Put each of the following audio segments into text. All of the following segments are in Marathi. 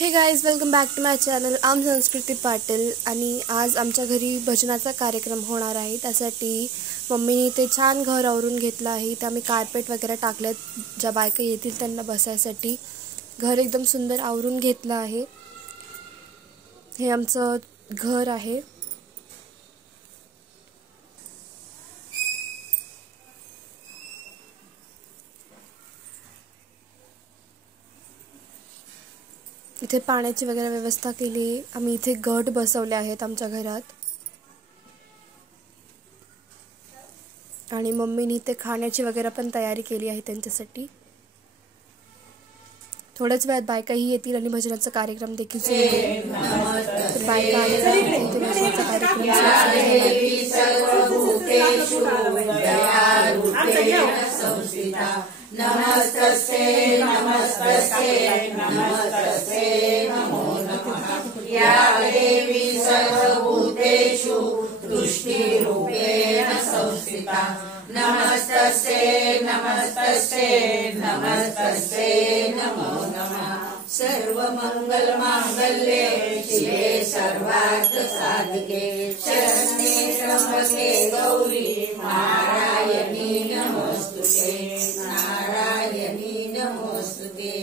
हे guys, welcome back to my channel. I'm Sanskruti Patil. आणि आज आमच्या घरी भजनाचा कार्यक्रम होणार आहे. त्यासाठी मम्मीने ते छान घर आवरून घेतलं आहे. तर आम्ही कार्पेट वगैरे टाकलेत, ज्या बायका येतील त्यांना बसायसाठी. घर एकदम सुंदर आवरून घेतलं आहे. हे आमचं घर आहे. इथे पाण्याची वगैरे व्यवस्था केली. आम्ही इथे गट बसवले आहेत आमच्या घरात. आणि मम्मीने इथे खाण्याची वगैरे पण तयारी केली आहे त्यांच्यासाठी. थोड्याच वेळात बायकाही येतील आणि भजनाचा कार्यक्रम देखील सुरू होईल. तर बायका आल्यानंतर इथे भजनाचा कार्यक्रम नमस्तस्ते नमस्तस्ते नमस्तस्ते नमो नमः या देवी सर्वभूतेषु तुष्टिरूपेण संस्थिता नमस्तस्ते नमस्तस्ते नमस्तस्ते नमो नमः सर्वमंगलमांगल्ये शिवे सर्वार्थसाधिके शरण्ये त्र्यंबके गौरी नारायणी नमोस्तुते नारायणी नमोस्तुते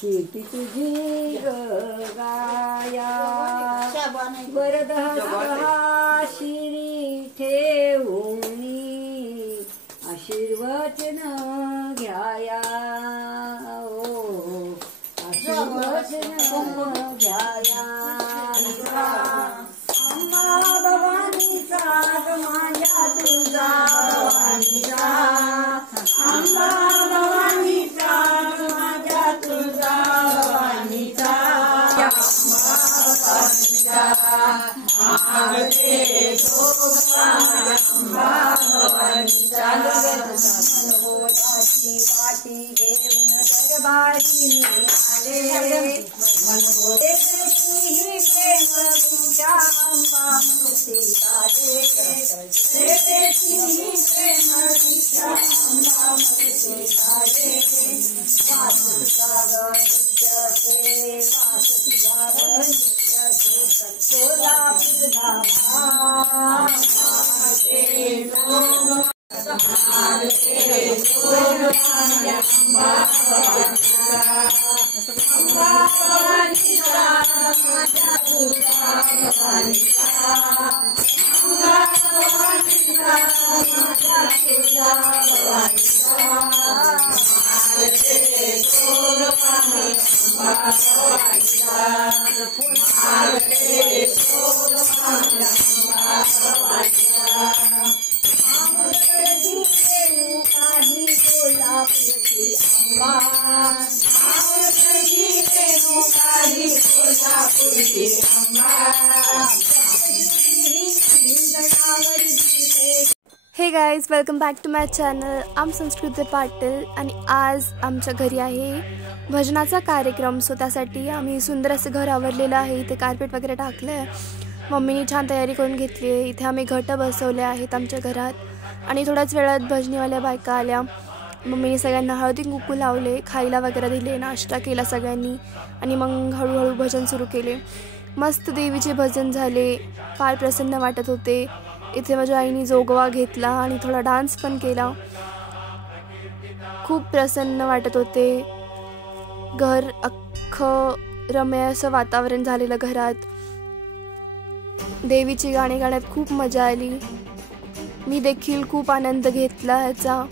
कीर्ती तुझी गाया वरदहा शिरी ठेवूनी आशीर्वचन घ्याया आशीर्वचन घ्याया अम्मा भवानीचा माझ्या तुझा भवानीचा अम्मा भवानीचा माझ्या तुझा भवानीचा मागते अम्मा भवानीचा मनोगोलाची वाटी घेऊन दरबारी आले तुमच्या अम्मा मूर्तीचा guys, welcome back to my channel. I'm Sanskruti Patil आणि आज आमच्या घरी आहे भजनाचा कार्यक्रम. सो त्यासाठी आम्ही सुंदर असं घर आवरलेलं आहे. इथे कार्पेट वगैरे टाकलं आहे. मम्मीने छान तयारी करून घेतली आहे. इथे आम्ही घट बसवले आहेत आमच्या घरात आणि थोड्याच वेळात भजनीवाल्या बायका आल्या. मम्मीने सगळ्यांना हळदी कुंकू लावले, खायला वगैरे दिले, नाश्ता केला सगळ्यांनी आणि मग हळूहळू भजन सुरू केले. मस्त देवीचे भजन झाले, फार प्रसन्न वाटत होते. इथे माझ्या आईने जोगवा घेतला आणि थोडा डान्स पण केला. खूप प्रसन्न वाटत होते. घर अख्खं रम्य असं वातावरण झालेलं घरात. देवीची गाणी गाण्यात खूप मजा आली. मी देखील खूप आनंद घेतला ह्याचा.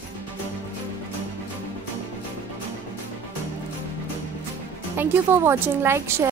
Thank you for watching. Like, share.